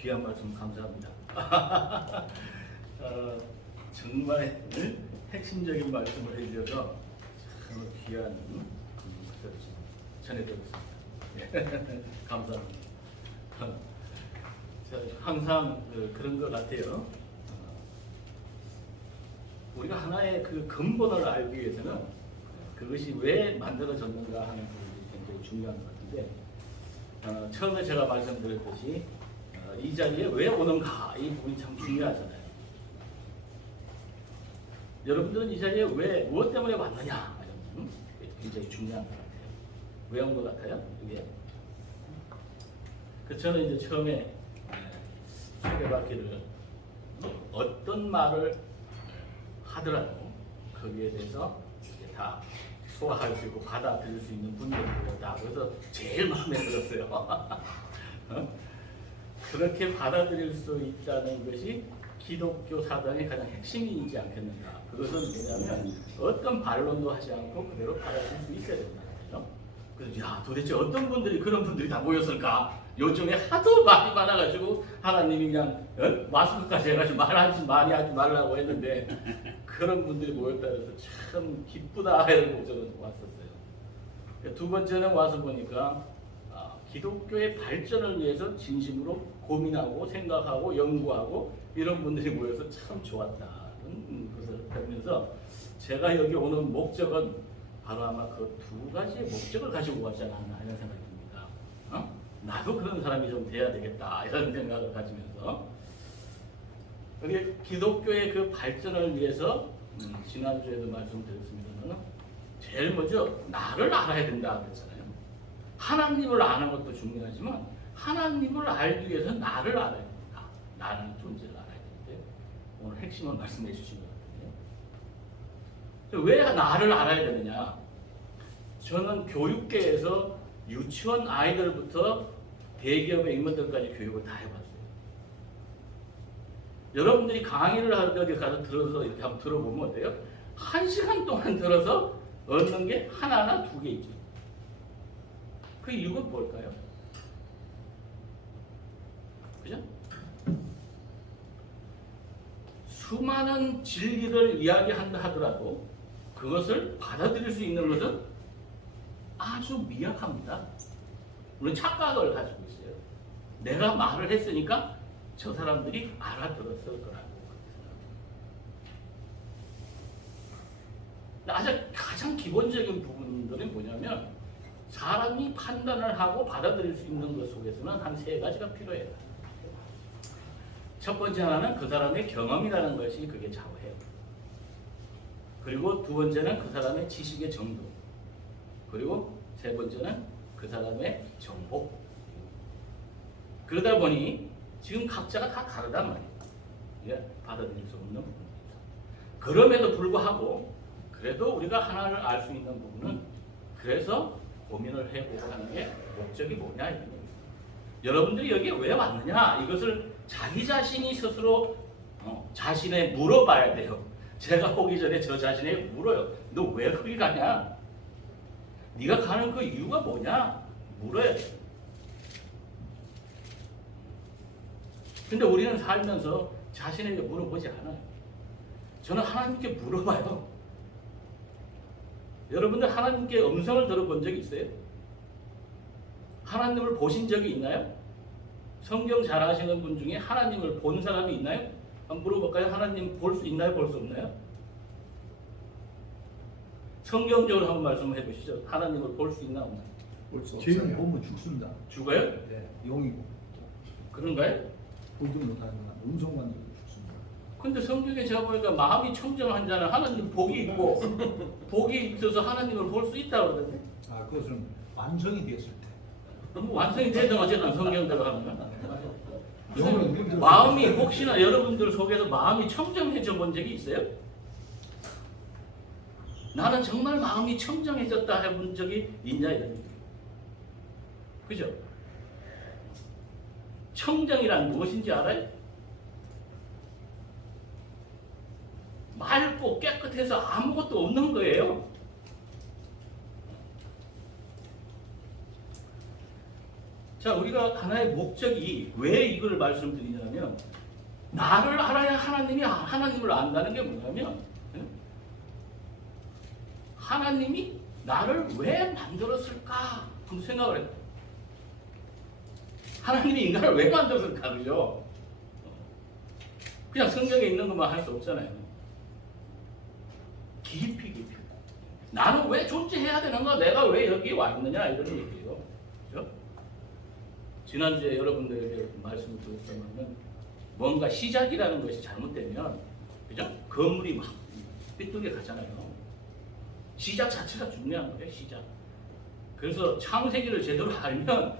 귀한 말씀 감사합니다. 정말 핵심적인 말씀을 해주셔서 참 귀한 것을 전해드렸습니다. 예, 감사합니다. 항상 그런 것 같아요. 우리가 하나의 그 근본을 알기 위해서는 그것이 왜 만들어졌는가 하는 부분이 굉장히 중요한 것 같은데, 처음에 제가 말씀드렸듯이 이 자리에 왜 오는가 이 부분이 참 중요하잖아요. 여러분들은 이 자리에 왜 무엇 때문에 왔느냐 굉장히 중요한 것 같아요. 왜 온 것 같아요? 이게 저는 이제 처음에 소개받기를 어떤 말을 하더라도 거기에 대해서 다 소화할 수 있고 받아들일 수 있는 분들이다. 그래서 제일 마음에 들었어요. 그렇게 받아들일 수 있다는 것이 기독교 사상의 가장 핵심이지 않겠는가. 그것은 왜냐하면 어떤 반론도 하지 않고 그대로 받아들일 수 있어야 된다. 그래서 야, 도대체 어떤 분들이 그런 분들이 다 모였을까? 요즘에 하도 말이 많아가지고 하나님이 그냥 마스크까지 해가지고 많이 하지 말라고 했는데 그런 분들이 모였다 해서 참 기쁘다 이러고 저는 왔었어요. 두 번째는 와서 보니까 기독교의 발전을 위해서 진심으로 고민하고 생각하고 연구하고 이런 분들이 모여서 참 좋았다는 것을 배우면서 제가 여기 오는 목적은 바로 아마 그 두 가지의 목적을 가지고 왔지 않았나 이런 생각이 듭니다. 나도 그런 사람이 좀 돼야 되겠다 이런 생각을 가지면서 우리 기독교의 그 발전을 위해서 지난주에도 말씀드렸습니다만 제일 먼저 나를 알아야 된다 그랬잖아요. 하나님을 아는 것도 중요하지만 하나님을 알기 위해서 나를 알아야 된다. 나라는 존재를 알아야 되는데 오늘 핵심을 말씀해 주신 것 같아요. 왜 나를 알아야 되느냐? 저는 교육계에서 유치원 아이들부터 대기업의 임원들까지 교육을 다 해봤어요. 여러분들이 강의를 할 때 가서 들어서 이렇게 한번 들어보면 어때요? 1시간 동안 들어서 얻는 게 하나나 두 개 있죠. 그 이유가 뭘까요? 그죠? 수많은 진리를 이야기한다 하더라도 그것을 받아들일 수 있는 것은 아주 미약합니다. 우리는 착각을 가지고 있어요. 내가 말을 했으니까 저 사람들이 알아들었을 거라고. 가장 기본적인 부분들은 뭐냐면 사람이 판단을 하고 받아들일 수 있는 것 속에서는 한 세 가지가 필요해요. 첫 번째 하나는 그 사람의 경험이라는 것이 그게 좌우해요. 그리고 두 번째는 그 사람의 지식의 정도. 그리고 세 번째는 그 사람의 정보. 그러다 보니 지금 각자가 다 다르단 말이에요. 이게 받아들일 수 없는 부분입니다. 그럼에도 불구하고 그래도 우리가 하나를 알 수 있는 부분은 그래서 고민을 해보고 하는 게 목적이 뭐냐 이런 겁니다. 여러분들이 여기에 왜 왔느냐 이것을 자기 자신이 스스로 자신에 물어봐야 돼요. 제가 오기 전에 저 자신에 물어요. 너 왜 거기 가냐? 네가 가는 그 이유가 뭐냐? 물어야 돼. 근데 우리는 살면서 자신에게 물어보지 않아요. 저는 하나님께 물어봐요. 여러분들 하나님께 음성을 들어본 적이 있어요? 하나님을 보신 적이 있나요? 성경 잘 아시는 분 중에 하나님을 본 사람이 있나요? 한번 물어볼까요? 하나님 볼 수 있나요? 볼 수 없나요? 성경적으로 한번 말씀해 보시죠. 하나님을 볼 수 있나 없나? 볼 수 없어요. 죄는 보면 죽습니다. 죽어요? 네, 용이고 그런가요? 보지도 못하는 음성만 듣고 죽습니다. 근데 성경에 제가 보니까 마음이 청정한 자는 하나님 복이 있고 복이 있어서 하나님을 볼 수 있다고 그러던데. 아, 그것은 완성이 됐을 때. 뭐 완성이 되든 어쨌든 성경대로 하면 영은 마음이 혹시나 여러분들 속에서 마음이 청정해져 본 적이 있어요? 나는 정말 마음이 청정해졌다 해본 적이 있냐 이런 얘기. 그죠? 청정이란 무엇인지 알아요? 맑고 깨끗해서 아무것도 없는 거예요. 자, 자, 우리가 하나의 목적이 왜 이걸 말씀드리냐면 나를 알아야 하나님이 하나님을 안다는 게 뭐냐면 하나님이 나를 왜 만들었을까? 그 생각을 해요. 하나님이 인간을 왜 만들었을까? 그죠? 그냥 성경에 있는 것만 할 수 없잖아요. 깊이. 나는 왜 존재해야 되는가? 내가 왜 여기 와 있느냐? 이런 얘기예요. 그죠? 지난주에 여러분들에게 말씀을 드렸지만 뭔가 시작이라는 것이 잘못되면 그죠? 건물이 막 삐뚤게 가잖아요. 시작 자체가 중요한 거예요. 시작. 그래서 창세기를 제대로 알면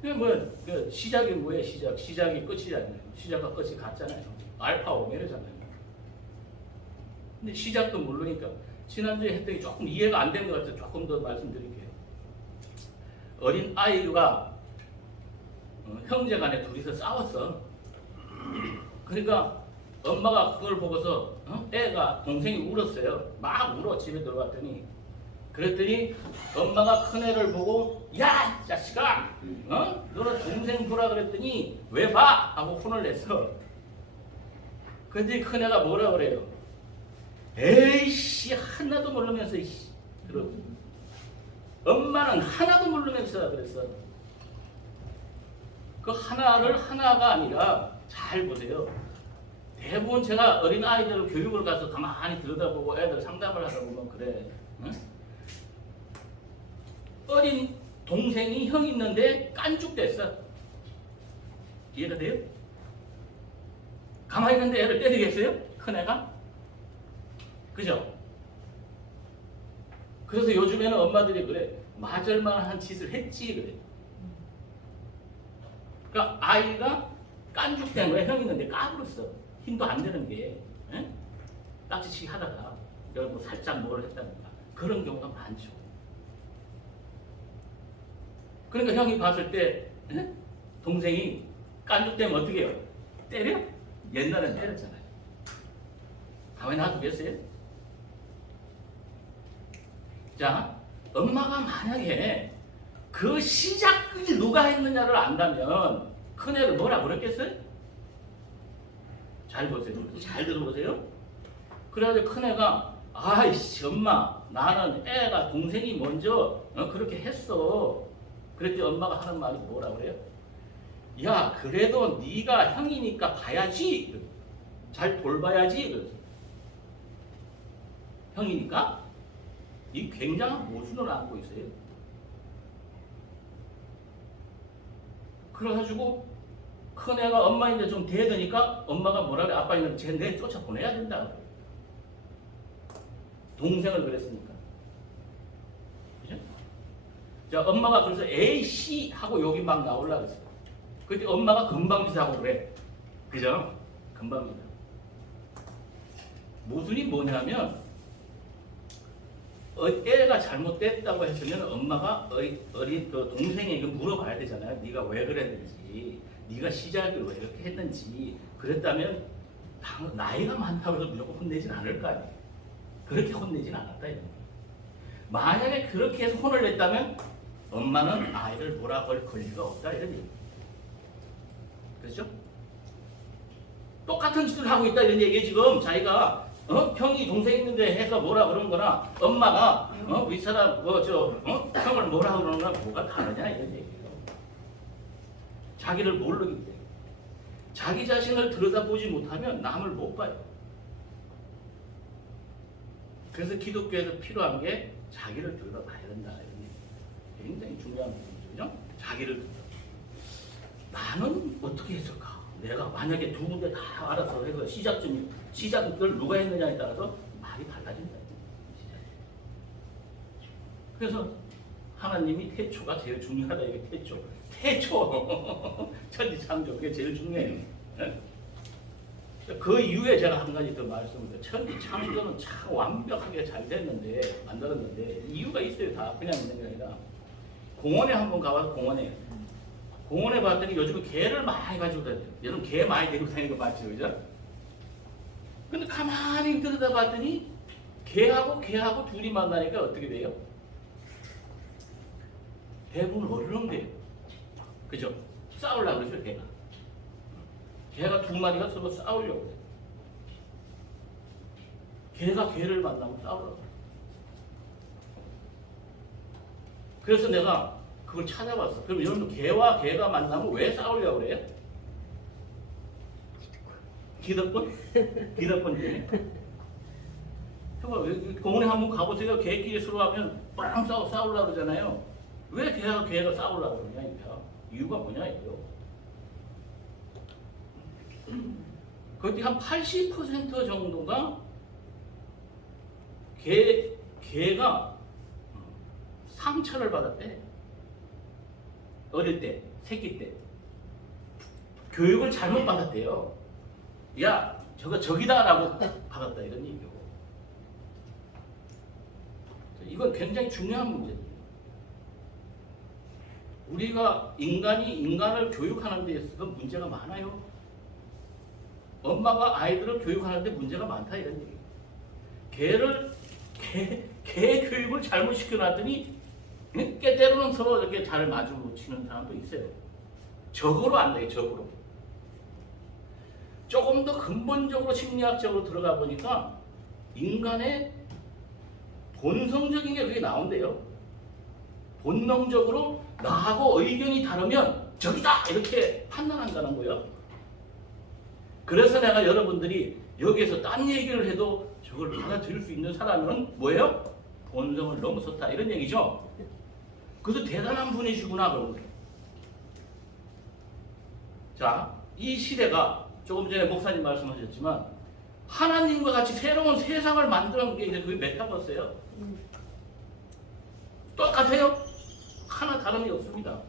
그 시작이 뭐예요? 시작이 끝이잖아요. 시작과 끝이 같잖아요. 알파 오메가잖아요. 근데 시작도 모르니까 지난주에 했더니 조금 이해가 안 된 것 같아서 조금 더 말씀드릴게요. 어린 아이가 형제간에 둘이서 싸웠어. 그러니까 엄마가 그걸 보고서 애가 동생이 울었어요. 막 울어. 집에 들어갔더니 그랬더니 엄마가 큰애를 보고 야 자식아 너는 동생 보라 그랬더니 왜 봐? 하고 혼을 냈어. 그랬더니 큰애가 뭐라 그래요? 에이씨 하나도 모르면서 그러고 엄마는 하나도 모르면서 그랬어. 그 하나를 하나가 아니라 잘 보세요. 대부분 제가 어린 아이들 교육을 가서 가만히 들여다보고 애들 상담을 하다 보면 그래. 응? 어린 동생이 형 있는데 깐죽됐어. 이해가 돼요? 가만히 있는데 애를 때리겠어요? 큰애가? 그죠? 그래서 요즘에는 엄마들이 그래. 맞을 만한 짓을 했지 그래. 그러니까 아이가 깐죽된 거야. 형 있는데 까불었어. 힘도 안 되는 게 딱지치기 하다가 여기 뭐 살짝 뭘 했다든가 그런 경우가 많죠. 그러니까 형이 봤을 때 동생이 깐죽되면 어떻게 해요? 때려? 옛날엔 때렸잖아요. 가만히 놔두겠어요? 자, 엄마가 만약에 그 시작을 누가 했느냐를 안다면 큰애를 뭐라 그랬겠어요? 잘 보세요. 잘 들어보세요. 그래가지고 큰애가 아이씨 엄마 나는 애가 동생이 먼저 그렇게 했어. 그랬더니 엄마가 하는 말이 뭐라 그래요? 야 그래도 네가 형이니까 봐야지. 잘 돌봐야지. 그래서 형이니까 이 굉장한 모순을 안고 있어요. 그래가지고 큰애가 엄마인데 좀 대드니까 엄마가 뭐라 그래? 아빠 있는데 쟤 내일 쫓아보내야 된다. 동생을 그랬으니까. 그죠? 자, 엄마가 그래서 에이씨 하고 욕이 막 나오려고 했어요. 그때 엄마가 금방지사하고 그래. 그죠? 금방지사. 모순이 뭐냐면 애가 잘못됐다고 했으면 엄마가 어린 그 동생에게 물어봐야 되잖아요. 네가 왜 그랬는지, 네가 시작을 왜 이렇게 했는지. 그랬다면 나이가 많다고 해서 무조건 혼내진 않을 거 아니에요. 그렇게 혼내진 않았다. 만약에 그렇게 해서 혼을 냈다면 엄마는 아이를 몰아볼 권리가 없다 이런 얘기. 그렇죠? 똑같은 짓을 하고 있다 이런 얘기에 지금 자기가 형이 동생 있는데 해서 뭐라 그런 거나 엄마가 윗사람 형을 뭐라 그러는 거나 뭐가 다르냐 이런 얘기예요. 자기를 모르기 때문에. 자기 자신을 들여다보지 못하면 남을 못 봐요. 그래서 기독교에서 필요한 게 자기를 들여다봐야 된다 이런 얘기예요. 굉장히 중요한 부분이죠. 자기를 나는 어떻게 했을까? 내가 만약에 두 군데 다 알아서 해서 시작을 누가 했느냐에 따라서 말이 달라진다. 그래서 하나님이 태초가 제일 중요하다. 이게 태초 천지창조 그게 제일 중요해요. 그 이후에 제가 한 가지 더 말씀을 드려요. 천지창조는 참 완벽하게 잘 됐는데 만들었는데 이유가 있어요. 다 그냥 있는 게 아니라 공원에 한번 가봐서 공원에 봤더니 요즘은 개를 많이 가지고 다녀요. 여러분 개 많이 데리고 다니는 거 맞죠? 그죠? 근데 가만히 들여다봤더니 개하고 둘이 만나니까 어떻게 돼요? 대부분 어른돼요. 그죠? 싸우려고 그러죠, 걔가. 걔가 두 마리가 서로 싸우려고 해요. 걔가 걔를 만나면 싸우려고 해요. 그래서 내가 그걸 찾아봤어. 그럼 여러분도 걔와 걔가 만나면 왜 싸우려고 그래요? 기득권? 기득권 때문에. 공원에 한번 가보세요. 걔끼리 서로 하면 빵 싸우려고 그러잖아요. 왜 걔가 싸우려고 그러냐, 이거야. 이유가 뭐냐, 이거. 거의 한 80% 정도가 걔가 상처를 받았대. 어릴 때, 새끼 때. 교육을 잘못 받았대요. 야, 저거 저기다라고 받았다, 이런 얘기고. 이건 굉장히 중요한 문제예요. 우리가 인간이 인간을 교육하는 데 있어서 문제가 많아요. 엄마가 아이들을 교육하는데 문제가 많다, 이런 얘기예요. 걔 교육을 잘못 시켜놨더니 때로는 서로 이렇게 잘 마주치는 사람도 있어요. 적으로 안 돼요, 적으로. 조금 더 근본적으로 심리학적으로 들어가 보니까 인간의 본성적인 게 그게 나온대요. 본능적으로 나하고 의견이 다르면 적이다! 이렇게 판단한다는 거예요. 그래서 내가 여러분들이 여기에서 딴 얘기를 해도 저걸 받아들일 수 있는 사람은 뭐예요? 본성을 넘어섰다, 이런 얘기죠. 그래서 대단한 분이시구나, 그런 거예요. 자, 이 시대가 조금 전에 목사님 말씀하셨지만 하나님과 같이 새로운 세상을 만드는 게 이제 그게 메타버스예요. 똑같아요. 하나 다름이 없습니다.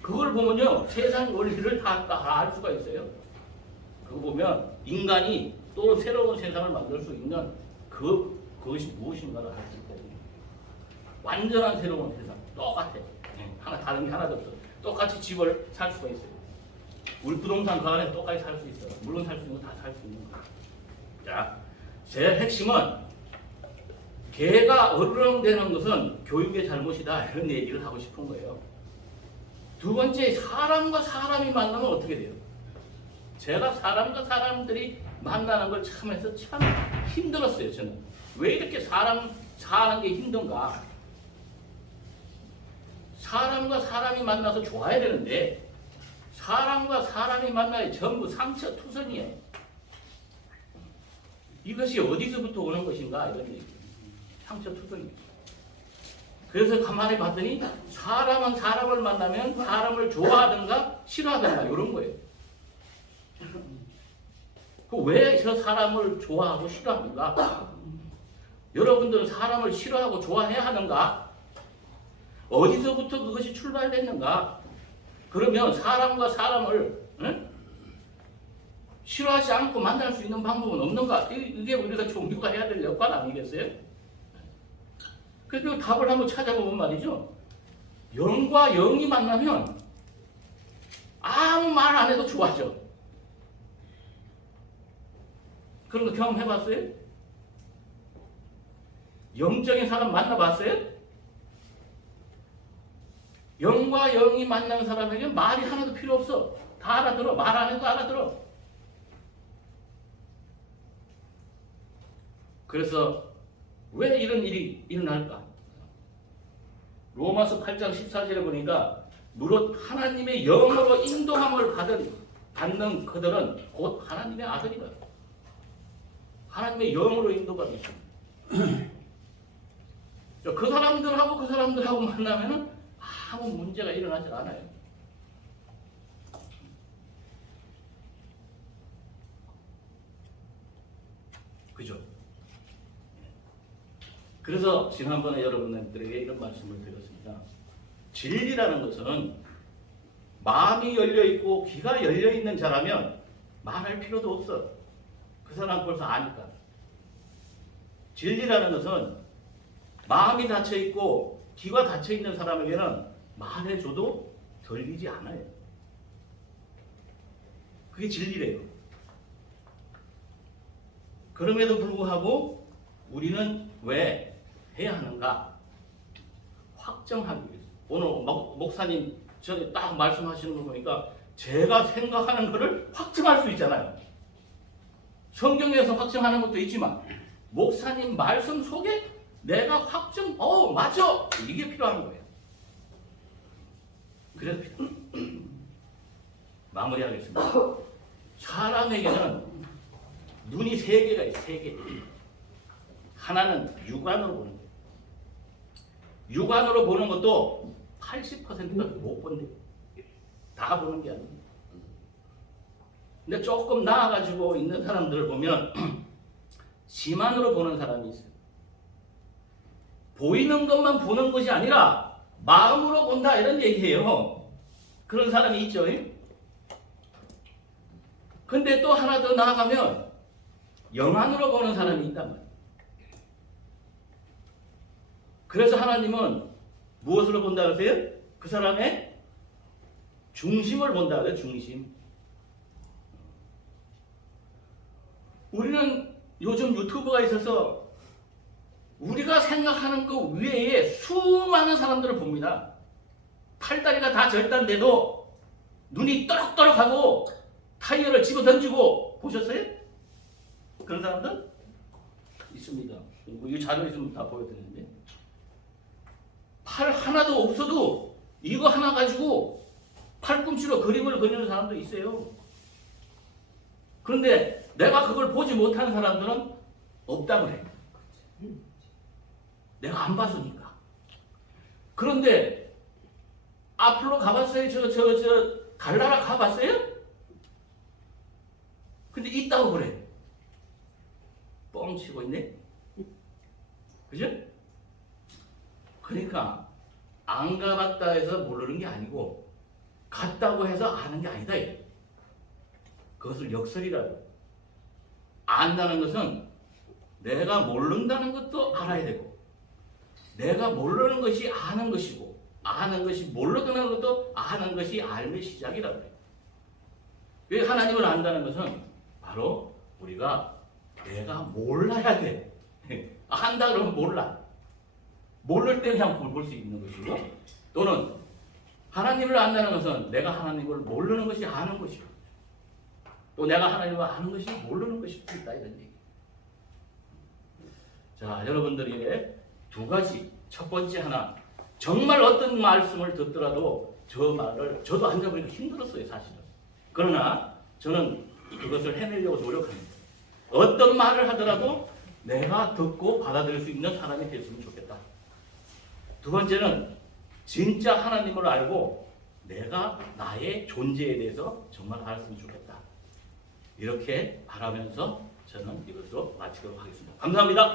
그걸 보면요, 세상 원리를 다 알 수가 있어요. 그거 보면 인간이 또 새로운 세상을 만들 수 있는 그것이 무엇인가를 알 수 있거든요. 완전한 새로운 세상, 똑같아요. 하나 다른 게 하나도 없어. 똑같이 집을 살 수가 있어요. 우리 부동산 그 안에 똑같이 살 수 있어요. 물론 살 수 있는 거 다 살 수 있는 거예요. 자, 제 핵심은 걔가 어른되는 것은 교육의 잘못이다, 이런 얘기를 하고 싶은 거예요. 두 번째, 사람과 사람이 만나면 어떻게 돼요? 제가 사람과 사람들이 만나는 걸 참 해서 참 힘들었어요, 저는. 왜 이렇게 사람 사는 게 힘든가? 사람과 사람이 만나서 좋아야 되는데 사람과 사람이 만나야 전부 상처 투성이에요. 이것이 어디서부터 오는 것인가, 이런 얘기. 상처 투성이. 그래서 가만히 봤더니 사람은 사람을 만나면 사람을 좋아하든가 싫어하든가 이런 거예요. 왜 저 사람을 좋아하고 싫어하는가? 여러분들은 사람을 싫어하고 좋아해야 하는가? 어디서부터 그것이 출발됐는가? 그러면 사람과 사람을 싫어하지 않고 만날 수 있는 방법은 없는가? 이게 우리가 종교가 해야 될 역할 아니겠어요? 그래서 답을 한번 찾아보면 말이죠. 영과 영이 만나면 아무 말 안 해도 좋아져. 그런 거 경험해봤어요? 영적인 사람 만나봤어요? 영과 영이 만난 사람에게 말이 하나도 필요 없어. 다 알아들어. 말 안 해도 알아들어. 그래서 왜 이런 일이 일어날까? 로마서 8장 14절에 보니까 무릇 하나님의 영으로 인도함을 받는 그들은 곧 하나님의 아들이다. 하나님의 영으로 인도받는 있습니다. 그 사람들하고 만나면 아무 문제가 일어나질 않아요. 그죠? 그래서 지난번에 여러분들에게 이런 말씀을 드렸습니다. 진리라는 것은 마음이 열려있고 귀가 열려있는 자라면 말할 필요도 없어. 그 사람 벌써 아니까. 진리라는 것은 마음이 닫혀있고 귀가 닫혀있는 사람에게는 말해줘도 들리지 않아요. 그게 진리래요. 그럼에도 불구하고 우리는 왜 해야 하는가? 확정하기 위해서. 오늘 목사님 전에 딱 말씀하시는 거 보니까 제가 생각하는 거를 확증할 수 있잖아요. 성경에서 확증하는 것도 있지만 목사님 말씀 속에 내가 확증, 맞아! 이게 필요한 거예요. 그래서 마무리하겠습니다. 사람에게는 눈이 세 개가 있어요. 세 개. 하나는 육안으로 보는 거예요. 육안으로 보는 것도 80%가 못 본대요. 다 보는 게 아니에요. 근데 조금 나아가지고 있는 사람들을 보면 심안으로 보는 사람이 있어요. 보이는 것만 보는 것이 아니라 마음으로 본다 이런 얘기예요. 그런 사람이 있죠. 근데 또 하나 더 나아가면 영안으로 보는 사람이 있단 말이에요. 그래서 하나님은 무엇으로 본다 그러세요? 그 사람의 중심을 본다 그래요. 중심. 우리는 요즘 유튜브가 있어서 우리가 생각하는 그 외에 수많은 사람들을 봅니다. 팔다리가 다 절단돼도 눈이 또록또록하고 타이어를 집어 던지고 보셨어요? 그런 사람들? 있습니다. 이 자료 있으면 다 보여드리는데 팔 하나도 없어도 이거 하나 가지고 팔꿈치로 그림을 그리는 사람도 있어요. 그런데 내가 그걸 보지 못한 사람들은 없다고 해요. 내가 안 봤으니까. 그런데 앞으로 가봤어요? 저 갈나라 가봤어요? 근데 있다고 그래. 뻥치고 있네. 그죠? 그러니까 안 가봤다 해서 모르는 게 아니고 갔다고 해서 아는 게 아니다. 그것을 역설이라고. 안다는 것은 내가 모른다는 것도 알아야 되고 내가 모르는 것이 아는 것이고 아는 것이 모르는 것도 아는 것이 알의 시작이라고 해요. 왜 하나님을 안다는 것은 바로 우리가 내가 몰라야 돼. 안다 그러면 몰라. 모를 때 그냥 볼 수 있는 것이고 또는 하나님을 안다는 것은 내가 하나님을 모르는 것이 아는 것이고 또 내가 하나님을 아는 것이 모르는 것이 있다 이런 얘기. 자, 여러분들에게 두 가지. 첫 번째 하나. 정말 어떤 말씀을 듣더라도 저 말을 저도 앉아보니까 힘들었어요, 사실은. 그러나 저는 그것을 해내려고 노력합니다. 어떤 말을 하더라도 내가 듣고 받아들일 수 있는 사람이 됐으면 좋겠다. 두 번째는 진짜 하나님을 알고 내가 나의 존재에 대해서 정말 알았으면 좋겠다. 이렇게 바라면서 저는 이것으로 마치도록 하겠습니다. 감사합니다.